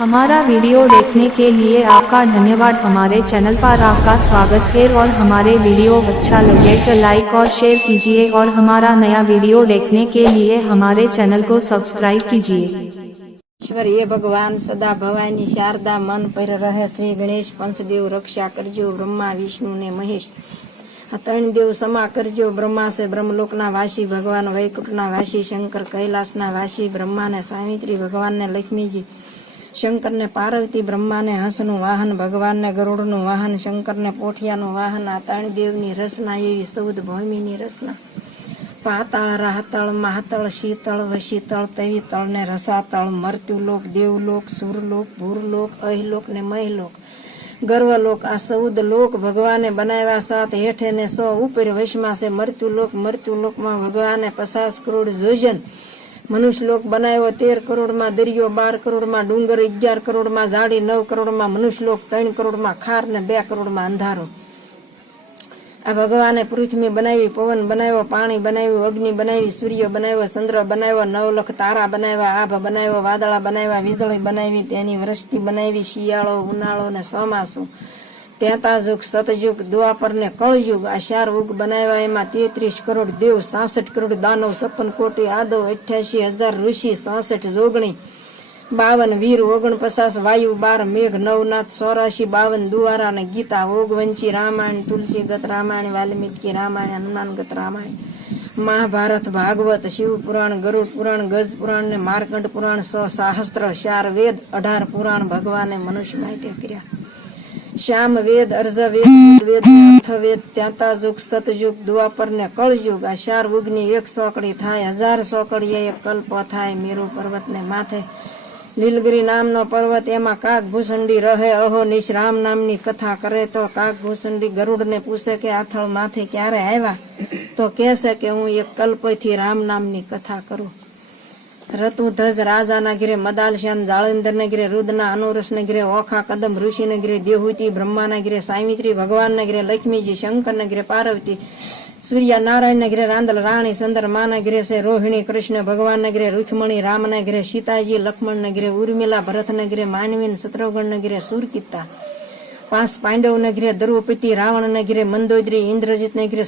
हमारा वीडियो देखने के लिए आपका धन्यवाद। हमारे चैनल पर आपका स्वागत है और हमारे वीडियो अच्छा लगे तो लाइक और शेयर कीजिए और हमारा नया वीडियो देखने के लिए हमारे चैनल को सब्सक्राइब कीजिए। ईश्वरीय भगवान सदा भवानी शारदा मन पर रहे श्री गणेश पंचदेव रक्षा करजो ब्रह्मा विष्णु ने महेश त्रण देव समा करजो ब्रह्मा से ब्रह्मलोकना वासी भगवान वैकुंठना वासी शंकर कैलासना वासी ब्रह्मा ने सावित्री भगवान ने लक्ष्मीजी शंकर ने पार्वती ब्रह्मा ने हंसनु वाहन भगवान ने गरुड़नु वाहन शंकर ने पोठियानु वाहन आ त्रण देवनी रचना एवी 14 भूमिनी रचना पाताळ राहतळ महातळ शीतळ वशीतळ तवितळ ने रसातळ मृत्युलोक देवलोक सुरलोक भूरलोक अहिलोक ने महीलोक गर्वलोक आ 14 लोक भगवाने बनाव्या 7 हेठे ने 100 ऊपर वशमा से मृत्युलोक में भगवाने 50 करोड़ जोजन मनुष्य लोक बनाव्यो 13 करोड़ में दरियो 12 करोड़ में डूंगर 11 करोड़ में झाड़ी 9 करोड़ में मनुष्य लोक 3 करोड़ में खार ने 2 करोड़ में अंधारो आ भगवाने पृथ्वी बनावी पवन बनाव्यो पाणी बनाव्યું अग्नि बनावी सूर्य बनाव्યો चंद्र बनाव्યો 9 लाख तारा बनाव्યા આભ બનાવ્યો વાદળા બનાવ્યા વીજળી બનાવી તેની વૃષ્ટિ બનાવી શિયાળો ઉનાળો ને ચોમાસું ત્રેતાયુગ સતયુગ દ્વાપર ને કળયુગ આ 4 યુગ બનાવ્યા એમાં 33 કરોડ દેવ 66 કરોડ દાનવ 56 કોટી આદવ 88,000 ઋષિ 66 જોગણી 52 વીર 49 વાયુ 12 મેઘ નવનાથ 84 52 દુવારા ને ગીતા ઓગવંચી રામાયણ તુલસીગત રામાયણ વાલ્મીકી રામાયણ હનુમાનગત રામાયણ महाभारत भागवत शिव पुराण गरुड़ पुराण गज पुराण ने मार्कंड पुराण 100 सहस्त्र 4 वेद 18 पुराण भगवाने मनुष्य माटे कर्या श्याम वेद अर्ज वेद वेद अर्थ वेद त्रेतायुग सतयुग द्वापर ने कलयुग आ 4 युगनी 1 सोकड़ी थाय 1000 सोकड़ी एक कल्प थाय मेरु पर्वत ने माथे લીલગીરી નામનો પર્વત એમાં કાગ ભૂસંડી રહે અહોનિશ રામ નામની કથા કરે તો કાગ ભૂસંડી ગરુડને પૂછે કે આથળ માથે ક્યારે આવ્યા તો કહેશે કે હું એક કલ્પથી રામ નામની કથા કરું રતુધ્વજ રાજાના ઘરે મદાલશ્યામ જાળેન્દ્રના ઘરે રુદના અનુરસના ઘરે ઓખા કદમ ઋષિના ઘરે દેહુતિ બ્રહ્માના ઘરે સાવિત્રી ભગવાનના ઘરે લક્ષ્મીજી શંકરના ઘરે પાર્વતી सूर्य नारायण घरे रांदल राणी चंद्रमा घरे से रोहिणी कृष्ण भगवान घरे रुक्मणी राम घरे सीताजी लक्ष्मण घरे उर्मिला भरत घरे मानवी शत्रुघ्न घरे सूरकीता 5 पांडव घरे द्रौपदी रावण घरे मंदोदरी इंद्रजित घरे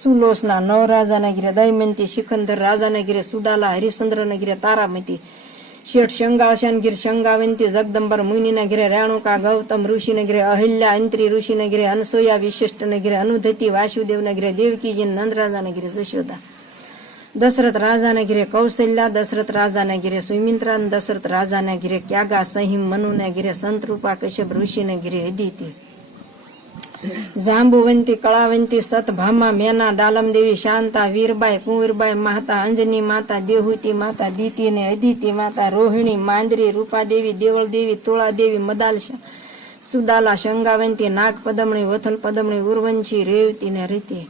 सुलोचना 9 राजा घरे दमयंती सिकंदर राजा घरे सुडाला हरिश्चंद्र घरे तारामती शेठ शंगाशन गिर शंगावंती जगदंबर मुनि घरे रेणुका गौतम ऋषि घरे अहिल्या अंत्री ऋषि घरे अनसुया विशिष्ट घरे अनुधति वासुदेव घरे देवकी जी नंद राजा घरे जशोदा दशरथ राजा घरे कौशल्या दशरथ राजा घरे सुमित्रा दशरथ राजा घरे क्यागा सहिम मनु घरे संतरूपा कश्यप ऋषि घरे अदिति जांबुवंती कलावंती सतभामा मेना डालम देवी शांता वीरबाई कुंवरबाई माता अंजनी माता देहुती माता दीति ने अदिति माता रोहिणी मांदरी रूपा देवी देवल देवी तुला देवी मदालशा सुडाला शंगावंती नाग पदमणी वथल पदमणी उर्वंशी रेवती ने रीति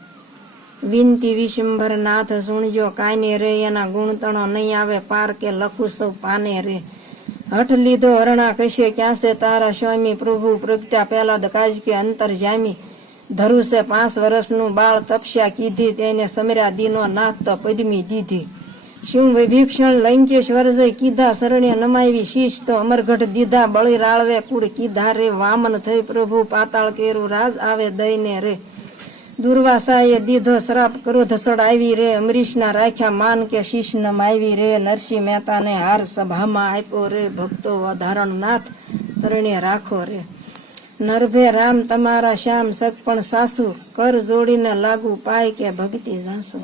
विनती विशंभर नाथ सुणजो काने रे एना गुणतणो नहीं आवे पार के लखु सौ पाने रे हठ लीधो हरणा कशे क्या से तारा स्वामी प्रभु प्रगट्या पहला दकाज के अंतर जामी धरु से 5 वर्ष नु बाळ तपस्या कीधी तेने समर्या दीनो नाथ तो पद्मी दीधी शिव विभीषण लंकेश्वर जय कीधा शरण्य नमावी शीश तो अमरगढ़ दीधा बळी राळवे कुड़ कीधा रे वामन थई प्रभु पाताल केरु राज आवे दईने रे दुर्वासाए दीधो श्राप क्रोध सड़ावी रे अमरीश ना राख्या मान के शीश नमावी रे नरसिंह मेहता ने हार सभा में आप्यो रे भक्तो वधारण नाथ शरण्य राखो रे नरभे राम तमारा श्याम सकपण सासु कर जोड़ी ने लागू पाय के भक्ति जासो।